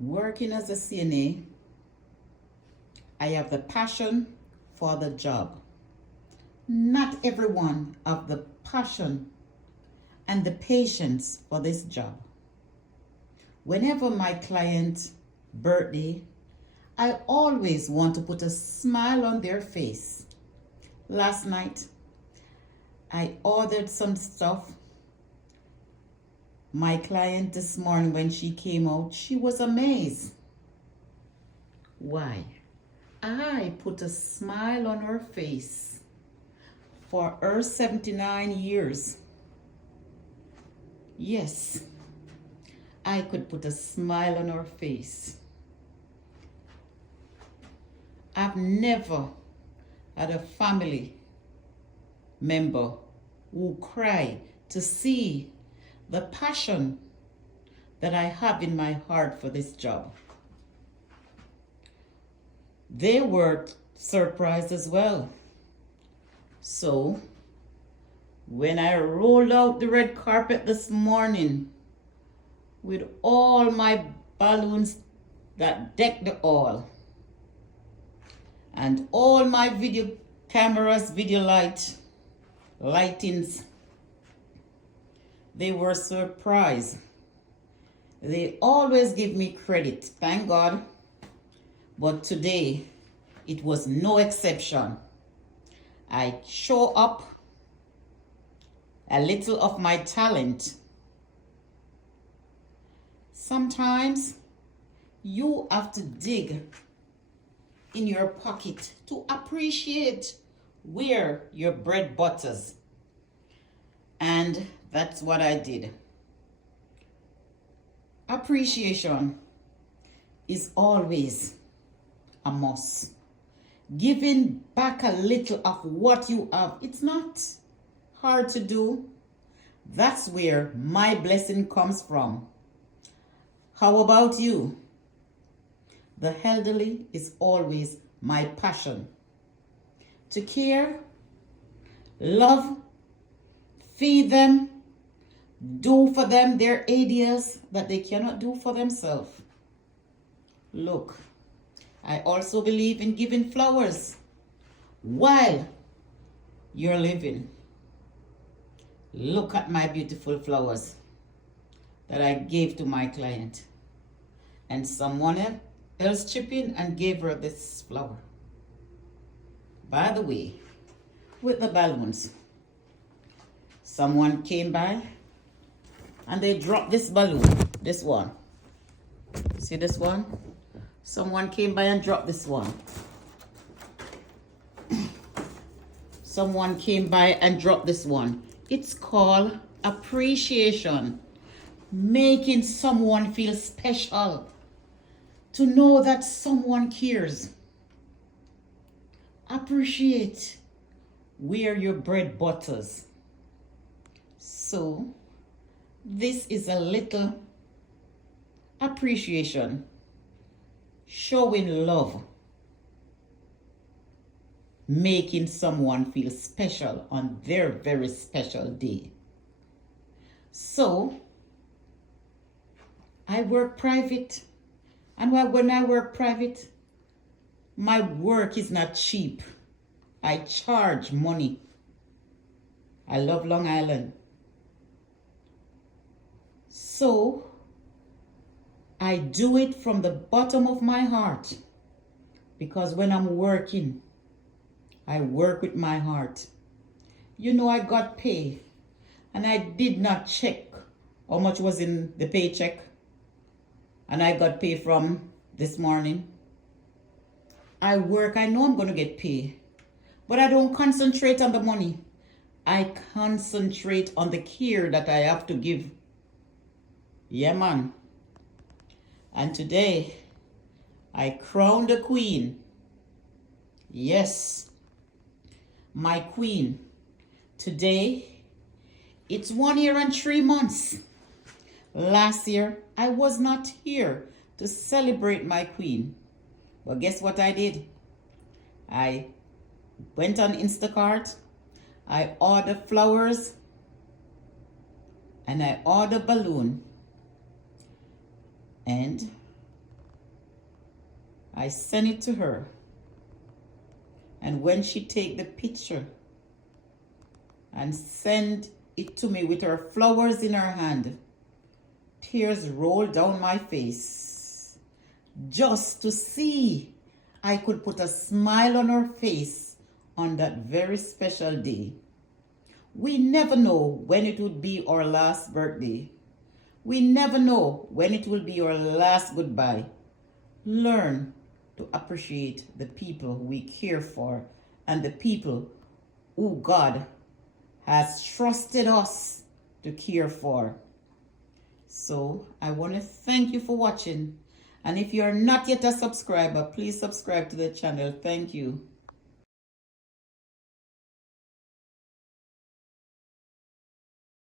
Working as a CNA, I have the passion for the job. Not everyone have the passion and the patience for this job. Whenever my client's birthday, I always want to put a smile on their face. Last night, I ordered some stuff. My client this morning, when she came out, she was amazed. Why? I put a smile on her face for her 79 years. Yes, I could put a smile on her face. I've never had a family member who cried to see the passion that I have in my heart for this job. They were surprised as well. So, when I rolled out the red carpet this morning with all my balloons that decked the hall and all my video cameras, video lightings, they were surprised. They always give me credit, thank God. But today, it was no exception. I show up a little of my talent. Sometimes you have to dig in your pocket to appreciate where your bread butters. And that's what I did. Appreciation is always a must. Giving back a little of what you have, it's not hard to do. That's where my blessing comes from. How about you? The elderly is always my passion. To care, love, feed them, do for them their ideas that they cannot do for themselves. Look, I also believe in giving flowers while you're living. Look at my beautiful flowers that I gave to my client. And someone else chipped in and gave her this flower. By the way, with the balloons, someone came by and they dropped this balloon, this one. See this one? Someone came by and dropped this one. Someone came by and dropped this one. It's called appreciation. Making someone feel special. To know that someone cares. Appreciate where your bread butters. So, this is a little appreciation. Showing love. Making someone feel special on their very special day. So, I work private. And when I work private, my work is not cheap. I charge money. I love Long Island. So, I do it from the bottom of my heart. Because when I'm working, I work with my heart. You know, I got paid. And I did not check how much was in the paycheck. And I got paid from this morning. I work, I know I'm going to get paid. But I don't concentrate on the money. I concentrate on the care that I have to give. Yeah, man. And today, I crowned a queen. Yes, my queen. Today, it's 1 year and 3 months. Last year, I was not here to celebrate my queen. But guess what I did? I went on Instacart. I ordered flowers. And I ordered balloon. And I sent it to her. And when she take the picture and send it to me with her flowers in her hand, tears rolled down my face just to see I could put a smile on her face on that very special day. We never know when it would be our last birthday. We never know when it will be our last goodbye. Learn to appreciate the people we care for and the people who God has trusted us to care for. So I want to thank you for watching. And if you are not yet a subscriber, please subscribe to the channel. Thank you.